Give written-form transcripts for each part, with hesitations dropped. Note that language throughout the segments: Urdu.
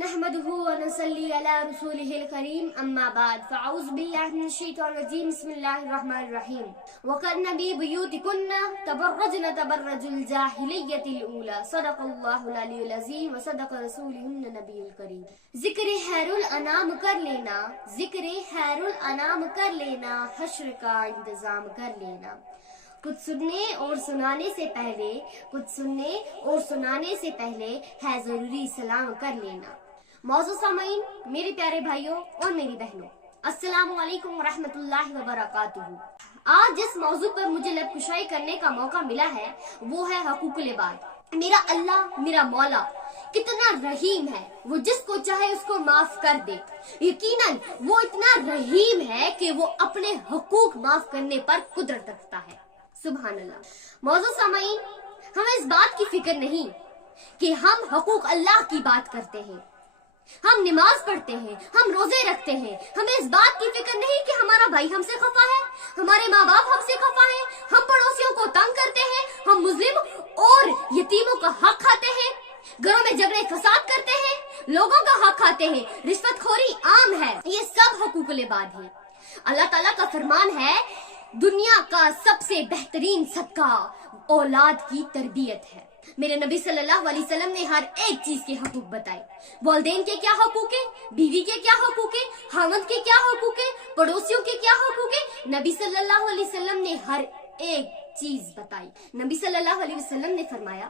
نحمده ونصلي على رسوله الكريم اما بعد فاعوذ بالله من الشيطان الرجيم بسم الله الرحمن الرحيم وقرن في بيوتكن تبرجن تبرج الجاهلية الأولى صدق الله العلي العظيم وصدق رسوله النبي الكريم۔ ذکر خیر الانام کر لینا، ذکر خیر الانام کر لینا، حشر کا انتظام کر لینا۔ کچھ سننے اور سنانے سے پہلے ہے ضروری سلام کر لینا۔ موضوع سامعین، میرے پیارے بھائیوں اور میری بہنوں، السلام علیکم ورحمۃ اللہ وبرکاتہ۔ آج جس موضوع پر مجھے لب کشائی کرنے کا موقع ملا ہے وہ ہے حقوق العباد۔ میرا اللہ، میرا مولا کتنا رحیم ہے، وہ جس کو چاہے اس کو معاف کر دے۔ یقیناً وہ اتنا رحیم ہے کہ وہ اپنے حقوق معاف کرنے پر قدرت رکھتا ہے۔ سبحان اللہ۔ موضوع سامعین، ہمیں اس بات کی فکر نہیں کہ ہم حقوق اللہ کی بات کرتے ہیں، ہم نماز پڑھتے ہیں، ہم روزے رکھتے ہیں، ہمیں اس بات کی فکر نہیں کہ ہمارا بھائی ہم سے خفا ہے، ہمارے ماں باپ ہم سے خفا ہیں، ہم پڑوسیوں کو تنگ کرتے ہیں، ہم مظلم اور یتیموں کا حق کھاتے ہیں، گھروں میں جھگڑے فساد کرتے ہیں، لوگوں کا حق کھاتے ہیں، رشوت خوری عام ہے۔ یہ سب حقوق العباد ہیں۔ اللہ تعالیٰ کا فرمان ہے، دنیا کا سب سے بہترین صدقہ اولاد کی تربیت ہے۔ میرے نبی صلی اللہ علیہ وسلم نے ہر ایک چیز کے حقوق بتائے۔ والدین کے کیا حقوق ہیں، بیوی کے کیا حقوق ہیں، خاوند کے کیا حقوق ہیں، پڑوسیوں کے کیا حقوق ہیں، نبی صلی اللہ علیہ وسلم نے ہر ایک چیز بتائی۔ نبی صلی اللہ علیہ وسلم نے فرمایا،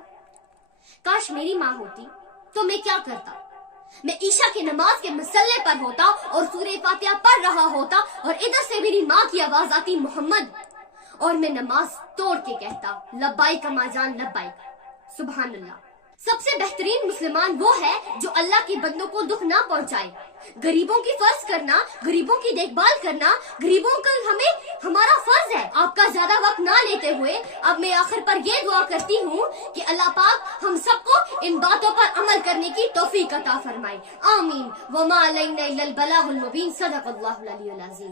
کاش میری ماں ہوتی تو میں کیا کرتا، میں عشاء کی نماز کے مصلے پر ہوتا اور سورہ فاتحہ پڑھ رہا ہوتا اور ادھر سے میری ماں کی آواز آتی محمد، اور میں نماز توڑ کے کہتا لبیک اما جان لبیک۔ سبحان اللہ۔ سب سے بہترین مسلمان وہ ہے جو اللہ کے بندوں کو دکھ نہ پہنچائے۔ غریبوں کی فرض کرنا، غریبوں کی دیکھ بھال کرنا، غریبوں کا ہمارا فرض ہے۔ آپ کا زیادہ وقت نہ لیتے ہوئے اب میں آخر پر یہ دعا کرتی ہوں کہ اللہ پاک ہم سب کو ان باتوں پر عمل کرنے کی توفیق عطا فرمائے۔ آمین۔ وما علینا الا البلاغ المبین۔ صدق اللہ العلی العظیم۔